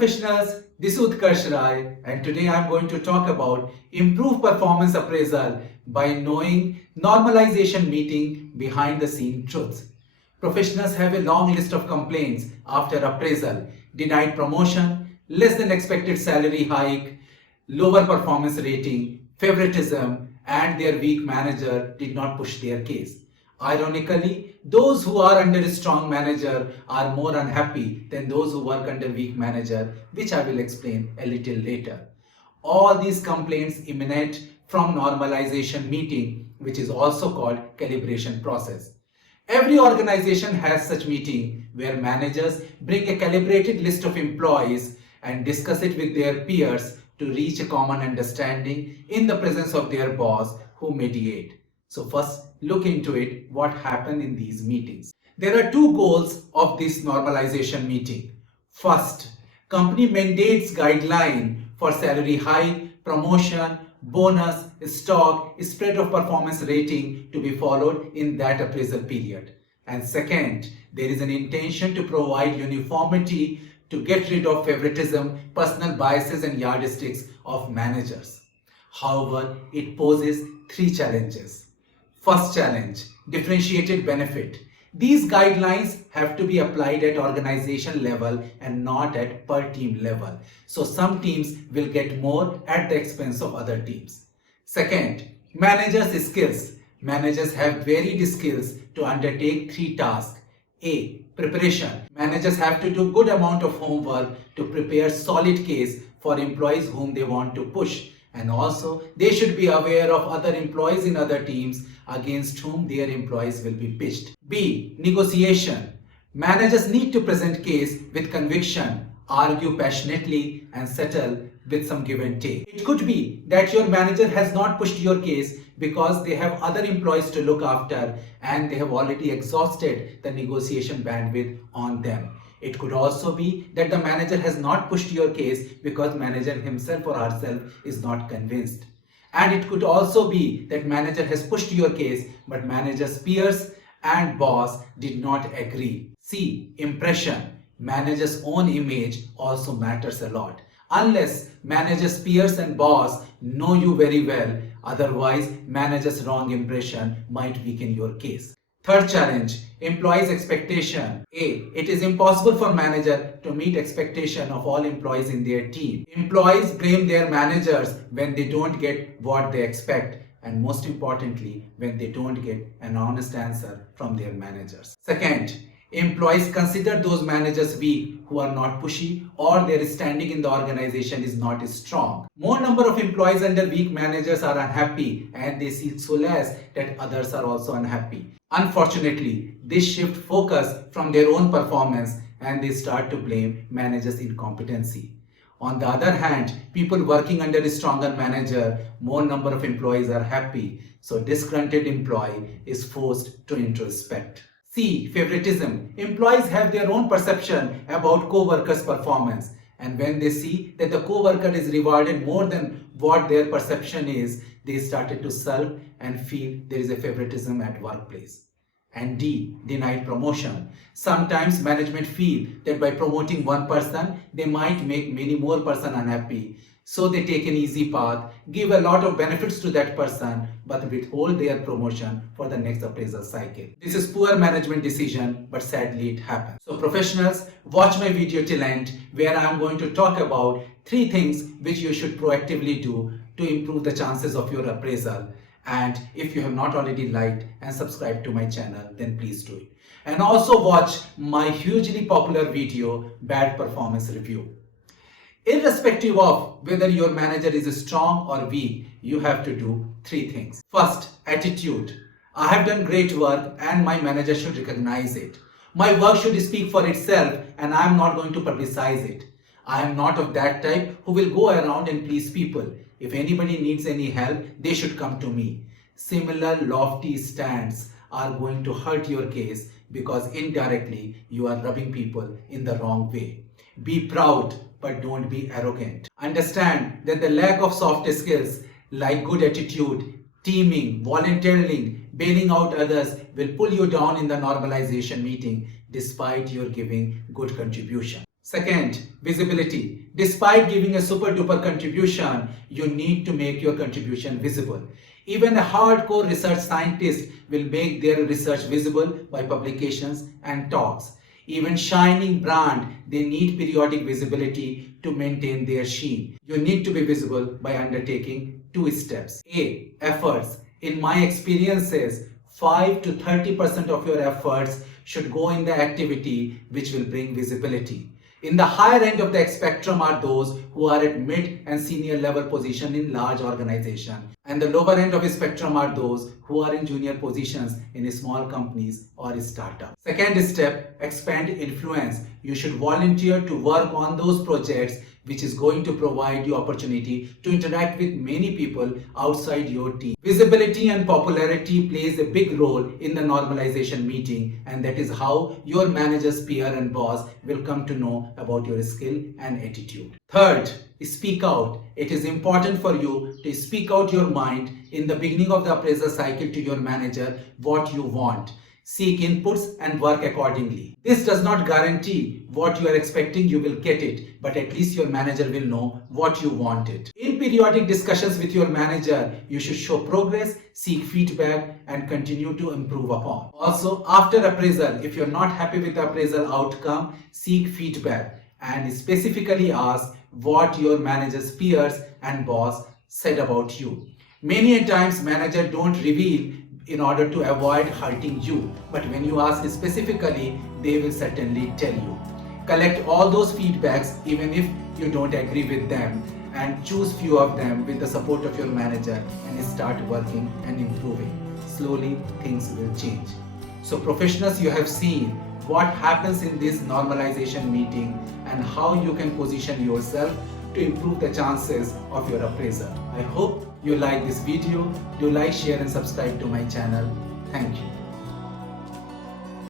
professionals, this is Utkarsh Rai and today I am going to talk about improved performance appraisal by knowing normalization meeting behind the scene truths. Professionals have a long list of complaints after appraisal: denied promotion, less than expected salary hike, lower performance rating, favoritism, and their weak manager did not push their case. Ironically, those who are under a strong manager are more unhappy than those who work under weak manager, which I will explain a little later. All these complaints emanate from normalization meeting, which is also called calibration process. Every organization has such meeting where managers bring a calibrated list of employees and discuss it with their peers to reach a common understanding in the presence of their boss who mediate. So first, look into it, what happened in these meetings. There are two goals of this normalization meeting. First, company mandates guideline for salary hike, promotion, bonus, stock, spread of performance rating to be followed in that appraisal period. And second, there is an intention to provide uniformity to get rid of favoritism, personal biases and yardsticks of managers. However, it poses three challenges. First challenge, differentiated benefit. These guidelines have to be applied at organization level and not at per team level. So some teams will get more at the expense of other teams. Second, managers' skills. Managers have varied skills to undertake three tasks. A. Preparation. Managers have to do good amount of homework to prepare solid case for employees whom they want to push. And also, they should be aware of other employees in other teams against whom their employees will be pitched. B. Negotiation. Managers need to present case with conviction, argue passionately and settle with some give and take. It could be that your manager has not pushed your case because they have other employees to look after and they have already exhausted the negotiation bandwidth on them. It could also be that the manager has not pushed your case because manager himself or herself is not convinced. And it could also be that manager has pushed your case but manager's peers and boss did not agree. C. Impression. Manager's own image also matters a lot. Unless manager's peers and boss know you very well, otherwise manager's wrong impression might weaken your case. Third challenge, employees' expectation. A. It is impossible for manager to meet expectation of all employees in their team. Employees blame their managers when they don't get what they expect, and most importantly, when they don't get an honest answer from their managers. Second, employees consider those managers weak who are not pushy or their standing in the organization is not strong. More number of employees under weak managers are unhappy and they seek solace that others are also unhappy. Unfortunately, this shift focus from their own performance and they start to blame managers' incompetency. On the other hand, people working under a stronger manager, more number of employees are happy, so disgruntled employee is forced to introspect. C. Favoritism. Employees have their own perception about co-workers' performance, and when they see that the co-worker is rewarded more than what their perception is, they started to sulk and feel there is a favoritism at workplace. And D. Denied promotion. Sometimes management feel that by promoting one person, they might make many more person unhappy. So they take an easy path, give a lot of benefits to that person, but withhold their promotion for the next appraisal cycle. This is poor management decision, but sadly it happens. So professionals, watch my video till end, where I am going to talk about three things which you should proactively do to improve the chances of your appraisal. And if you have not already liked and subscribed to my channel, then please do it. And also watch my hugely popular video, Bad Performance Review. Irrespective of whether your manager is strong or weak, you have to do three things. First, attitude. I have done great work and my manager should recognize it. My work should speak for itself and I am not going to publicize it. I am not of that type who will go around and please people. If anybody needs any help, they should come to me. Similar lofty stands are going to hurt your case because indirectly you are rubbing people in the wrong way. Be proud, but don't be arrogant. Understand that the lack of soft skills like good attitude, teaming, volunteering, bailing out others will pull you down in the normalization meeting despite your giving good contribution. Second, visibility. Despite giving a super duper contribution, you need to make your contribution visible. Even a hardcore research scientist will make their research visible by publications and talks. Even shining brand, they need periodic visibility to maintain their sheen. You need to be visible by undertaking 2 steps. A. Efforts. In my experiences, 5 to 30% of your efforts should go in the activity which will bring visibility. In the higher end of the spectrum are those who are at mid and senior level position in large organization. And the lower end of the spectrum are those who are in junior positions in small companies or startups. Second step, expand influence. You should volunteer to work on those projects which is going to provide you opportunity to interact with many people outside your team. Visibility and popularity plays a big role in the normalization meeting, and that is how your manager's peer and boss will come to know about your skill and attitude. Third, speak out. It is important for you to speak out your mind in the beginning of the appraisal cycle to your manager what you want. Seek inputs and work accordingly. This does not guarantee what you are expecting you will get it, but at least your manager will know what you wanted. In periodic discussions with your manager, you should show progress, seek feedback, and continue to improve upon. Also, after appraisal, if you're not happy with the appraisal outcome, seek feedback and specifically ask what your manager's peers and boss said about you. Many a times manager don't reveal in order to avoid hurting you, but when you ask specifically, they will certainly tell you. Collect all those feedbacks even if you don't agree with them, and choose few of them with the support of your manager and start working and improving. Slowly things will change. So professionals, you have seen what happens in this normalization meeting and how you can position yourself to improve the chances of your appraisal. I hope you like this video. Do like, share and subscribe to my channel. Thank you.